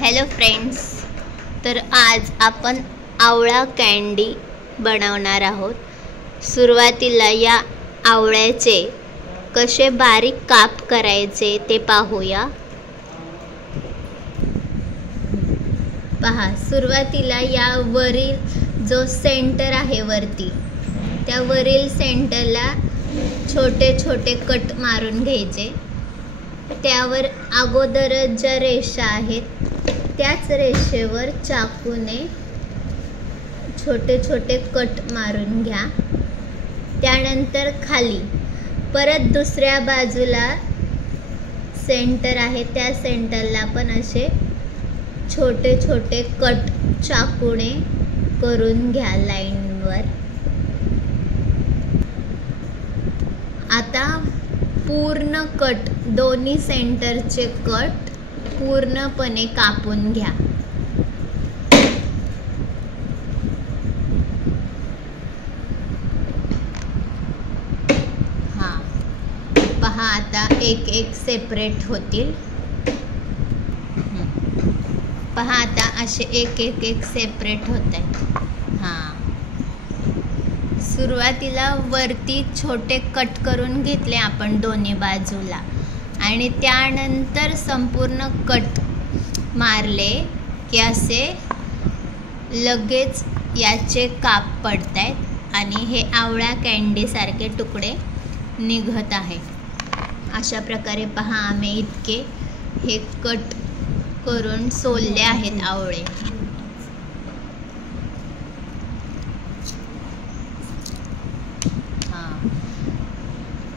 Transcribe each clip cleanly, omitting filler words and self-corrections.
Hello friends, तर आज आपण आवळा कँडी बनवणार आहोत। सुरुवातीला या आवळ्याचे कसे बारीक काप करायचे ते पाहूया। पहा, सुरुवातीला या वरील जो सेंटर आहे वरती, त्या वरील सेंटरला छोटे छोटे कट मारून घ्यायचे। त्यावर अगोदरच ज्या रेषा आहेत त्याच रेषेवर चाकूने छोटे छोटे कट मारून घ्या। त्यानंतर खाली परत दुसऱ्या बाजूला सेंटर आहे, त्या सेंटरला पण असे छोटे छोटे कट चाकूने करून घ्या लाईनवर। आता पूर्ण कट, दोन्ही सेंटरचे कट पूर्णपणे कापून घ्या। पहा, आता एक एक सेपरेट होतील। पहा, आता असे एक एक एक सेपरेट होत आहेत। सुरुवातीला वरती छोटे कट करून घेतले आपण दोन्ही बाजूला, आणि त्यानंतर संपूर्ण कट मारले की असे लगेच याचे काप पडत आहेत आणि हे आवळा कँडी सारखे तुकडे निघत आहेत। अशा प्रकारे पहा, आम्ही इतके हे कट करून सोलले आहेत आवळे।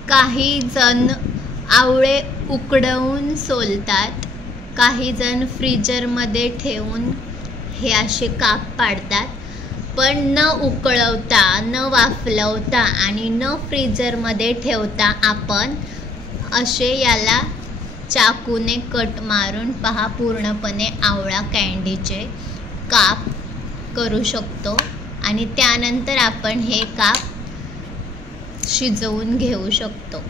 काही जण आवळे उकडवून सोलतात, काही जण फ्रीजरमध्ये ठेवून हे असे काप पाडतात। पण न उकळवता, न वाफलवता आणि न फ्रीजरमध्ये ठेवता आपण असे याला चाकूने कट मारून पहा पूर्णपणे आवळा कँडीचे काप करू शकतो। आणि त्यानंतर आपण हे काप शिजवून घेऊ शकतो।